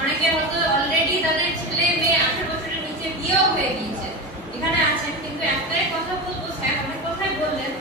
অনেকে হয়তো অলরেডি তাদের ছেলে মেয়ে 18 বছরের নিচে বিয়েও হয়ে গিয়েছে, এখানে আছেন। কিন্তু একটাই কথা বলবো, স্যার অনেক কথাই বললেন